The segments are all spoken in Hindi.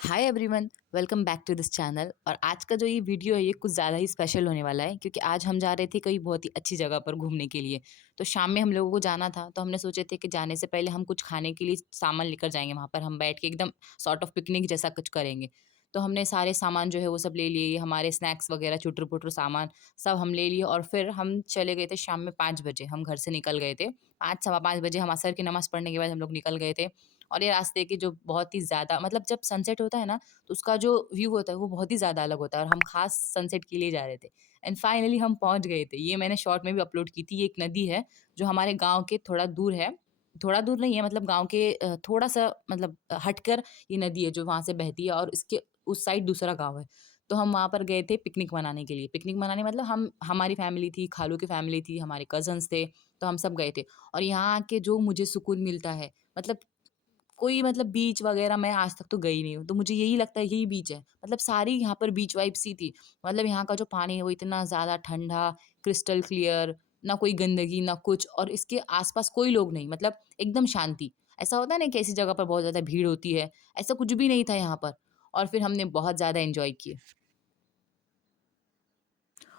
Hi everyone, welcome back to this channel. और आज का जो ये वीडियो है ये कुछ ज़्यादा ही स्पेशल होने वाला है क्योंकि आज हम जा रहे थे कहीं बहुत ही अच्छी जगह पर घूमने के लिए। तो शाम में हम लोगों को जाना था, तो हमने सोचे थे कि जाने से पहले हम कुछ खाने के लिए सामान लेकर जाएंगे। वहाँ पर हम बैठ के एकदम सॉर्ट ऑफ पिकनिक जैसा कुछ करेंगे। तो हमने सारे सामान जो है वो सब ले लिए, हमारे स्नैक्स वगैरह चुटर पुटर सामान सब हम ले लिए। और फिर हम चले गए थे शाम में 5 बजे, हम घर से निकल गए थे। 5 सवा 5 बजे हम असर की नमाज़ पढ़ने के बाद हम लोग निकल गए थे। और ये रास्ते की जो बहुत ही ज़्यादा मतलब जब सनसेट होता है ना, तो उसका जो व्यू होता है वो बहुत ही ज़्यादा अलग होता है, और हम खास सनसेट के लिए जा रहे थे। एंड फाइनली हम पहुँच गए थे। ये मैंने शॉर्ट में भी अपलोड की थी। ये एक नदी है जो हमारे गाँव के थोड़ा दूर है। थोड़ा दूर नहीं है, मतलब गाँव के थोड़ा-सा मतलब हटकर ये नदी है जो वहाँ से बहती है, और इसके उस साइड दूसरा गाँव है। तो हम वहाँ पर गए थे पिकनिक मनाने के लिए। पिकनिक मनाने मतलब हम हमारी फैमिली थी, खालू की फैमिली थी, हमारे कज़िन्स थे, तो हम सब गए थे। और यहाँ आके जो मुझे सुकून मिलता है, मतलब कोई मतलब बीच वगैरह मैं आज तक तो गई नहीं हूँ, तो मुझे यही लगता है यही बीच है। मतलब सारी यहाँ पर बीच वाइब्स ही थी। मतलब यहाँ का जो पानी है वो इतना ज़्यादा ठंडा, क्रिस्टल क्लियर, ना कोई गंदगी ना कुछ, और इसके आस-पास कोई लोग नहीं, मतलब एकदम शांति। ऐसा होता है ना कि ऐसी जगह पर बहुत ज़्यादा भीड़ होती है, ऐसा कुछ भी नहीं था यहाँ पर। और फिर हमने बहुत ज़्यादा एन्जॉय किए।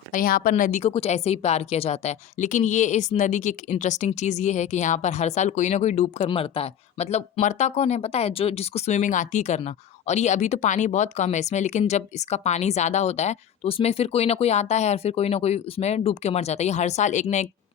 और यहाँ पर नदी को कुछ ऐसे ही पार किया जाता है। लेकिन ये इस नदी की एक इंटरेस्टिंग चीज़ ये है कि यहाँ पर हर साल कोई ना कोई डूब कर मरता है। मतलब मरता कौन है पता है? जो जिसको स्विमिंग आती है करना। और ये अभी तो पानी बहुत कम है इसमें, लेकिन जब इसका पानी ज़्यादा होता है, तो उसमें फिर कोई ना कोई आता है और फिर कोई ना कोई उसमें डूब के मर जाता है। ये हर साल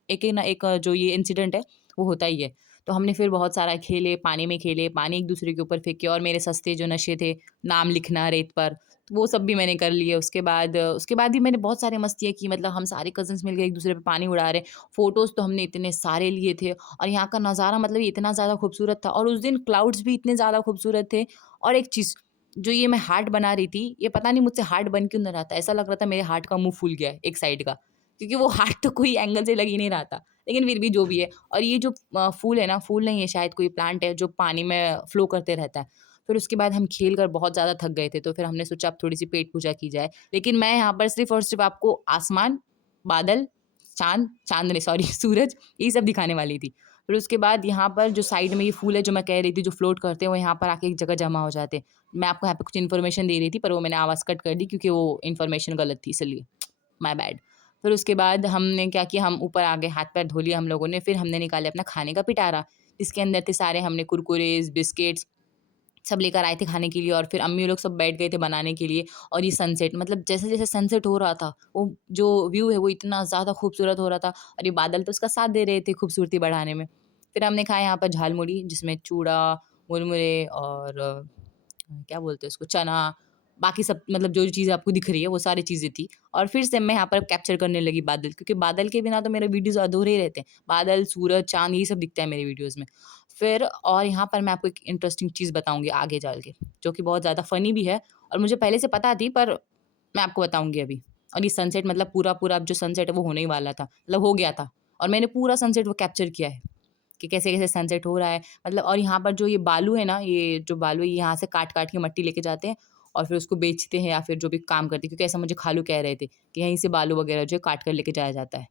एक जो ये इंसिडेंट है, वो होता ही है। तो हमने फिर बहुत सारा खेले, पानी एक-दूसरे के ऊपर फेंके, और मेरे सस्ते जो नशे थे, नाम लिखना रेत पर, तो वो सब भी मैंने कर लिए। उसके बाद भी मैंने बहुत सारी मस्तियाँ की, मतलब हम सारे कज़िन्स मिल के एक-दूसरे पे पानी उड़ा रहे। फ़ोटोज़ तो हमने इतने सारे लिए थे, और यहाँ का नज़ारा मतलब इतना ज़्यादा खूबसूरत था, और उस दिन क्लाउड्स भी इतने ज़्यादा खूबसूरत थे। और एक चीज़, जो ये मैं हार्ट बना रही थी, ये पता नहीं मुझसे हार्ट बन क्यों नहीं रहा था। ऐसा लग रहा था मेरे हार्ट का मुँह फूल गया है एक साइड का, क्योंकि वो हार्ट तो कोई एंगल से लग ही नहीं रहा था। लेकिन फिर भी जो भी है। और ये जो फूल है ना, फूल नहीं है शायद, कोई प्लांट है जो पानी में फ्लो करते रहता है। फिर उसके बाद हम खेल कर बहुत ज़्यादा थक गए थे, तो फिर हमने सोचा अब थोड़ी-सी पेट पूजा की जाए। लेकिन मैं यहाँ पर सिर्फ़ और सिर्फ़ आपको आसमान, बादल, चाँद नहीं सॉरी सूरज, यही सब दिखाने वाली थी। फिर उसके बाद यहाँ पर जो साइड में ये फूल है जो मैं कह रही थी जो फ्लोट करते हैं, वो यहाँ पर आके एक जगह जमा हो जाते हैं। मैं आपको यहाँ पे कुछ इन्फॉर्मेशन दे रही थी, पर वो मैंने आवाज़ कट कर दी क्योंकि वो इन्फॉर्मेशन गलत थी, इसलिए माय बैड। फिर उसके बाद हमने क्या किया, हम ऊपर आ गए, हाथ-पैर धो लिया हम लोगों ने, फिर हमने निकाला अपना खाने का पिटारा। इसके अंदर थे सारे, हमने कुरकुरेज़, बिस्किट्स सब लेकर आए थे खाने के लिए, और फिर अम्मी लोग सब बैठ गए थे बनाने के लिए। और ये सनसेट, मतलब जैसे-जैसे सनसेट हो रहा था, वो जो व्यू है वो इतना ज़्यादा खूबसूरत हो रहा था, और ये बादल तो उसका साथ दे रहे थे खूबसूरती बढ़ाने में। फिर हमने खाया यहाँ पर झालमुड़ी, जिसमें चूड़ा, मुरमुरे और क्या बोलते हैं उसको, चना, बाकी सब, मतलब जो चीज़ें आपको दिख रही है वो सारी चीज़ें थी। और फिर से मैं यहाँ पर कैप्चर करने लगी बादल, क्योंकि बादल के बिना तो मेरे वीडियोज़ अधूरे ही रहते हैं। बादल, सूरज, चाँद यही सब दिखता है मेरे वीडियोज़ में। फिर और यहाँ पर मैं आपको एक इंटरेस्टिंग चीज़ बताऊँगी आगे चल के, जो कि बहुत ज़्यादा फ़नी भी है, और मुझे पहले से पता थी, पर मैं आपको बताऊँगी अभी। और ये सनसेट मतलब पूरा-पूरा अब जो सनसेट है वो होने ही वाला था, मतलब हो गया था, और मैंने पूरा सनसेट वो कैप्चर किया है कि कैसे-कैसे सनसेट हो रहा है। मतलब और यहाँ पर जो ये बालू है ना, ये जो बालू है, ये यहाँ से काट-काट के मट्टी लेके जाते हैं, और फिर उसको बेचते हैं या फिर जो भी काम करते हैं, क्योंकि ऐसा मुझे खालू कह रहे थे कि यहीं से बालू वगैरह जो है काट कर लेके जाया जाता है।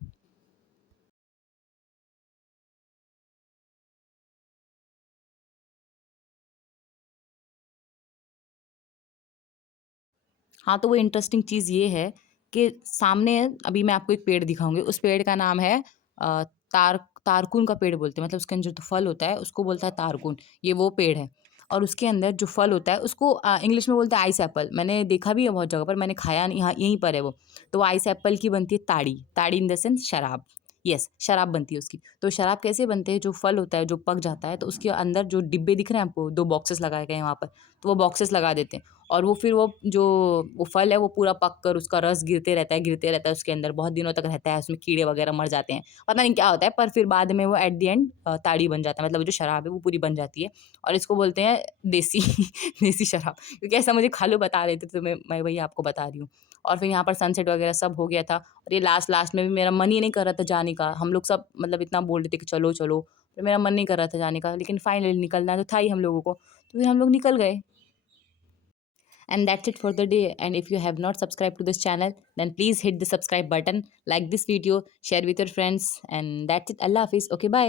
हाँ, तो वो इंटरेस्टिंग चीज़ ये है कि सामने अभी मैं आपको एक पेड़ दिखाऊँगी, उस पेड़ का नाम है अ, तारकुन का पेड़ बोलते हैं, मतलब उसके अंदर जो फल होता है उसको बोलता है तारकुन, ये वो पेड़ है। और उसके अंदर जो फल होता है उसको इंग्लिश में बोलते हैं आइस एप्पल, मैंने देखा भी है बहुत जगह पर, मैंने खाया नहीं, यहाँ यहीं पर है वो। तो वो आइस एप्पल की बनती है ताड़ी, ताड़ी इन द सेंस शराब, येस शराब बनती है उसकी। तो शराब कैसे बनते हैं, जो फल होता है जो पक जाता है, तो उसके अंदर जो डिब्बे दिख रहे हैं आपको, 2 बॉक्सेस लगाए गए हैं वहाँ पर, तो वो बॉक्सेस लगा देते हैं। और वो फिर वो फल है वो पूरा पक कर उसका रस गिरते रहता है उसके अंदर, बहुत दिनों तक रहता है, उसमें कीड़े वगैरह मर जाते हैं। पता नहीं क्या होता है, पर फिर बाद में वो एट द एंड ताड़ी बन जाता है, मतलब वो जो शराब है वो पूरी बन जाती है। और इसको बोलते हैं देसी देसी शराब, क्योंकि ऐसा मुझे खालू बता रहे थे, तो मैं वही आपको बता रही हूँ। और फिर यहाँ पर सनसेट वगैरह सब हो गया था, और ये लास्ट लास्ट में भी मेरा मन ही नहीं कर रहा था जाने का। हम लोग सब मतलब इतना बोल रहे थे कि चलो, चलो, फिर मेरा मन नहीं कर रहा था जाने का, लेकिन फाइनली निकलना तो था ही हम लोगों को, तो फिर हम लोग निकल गए। And that's it for the day. And if you have not subscribed to this channel, then please hit the subscribe button, like this video, share with your friends, and that's it. Allah Hafiz. Okay, bye.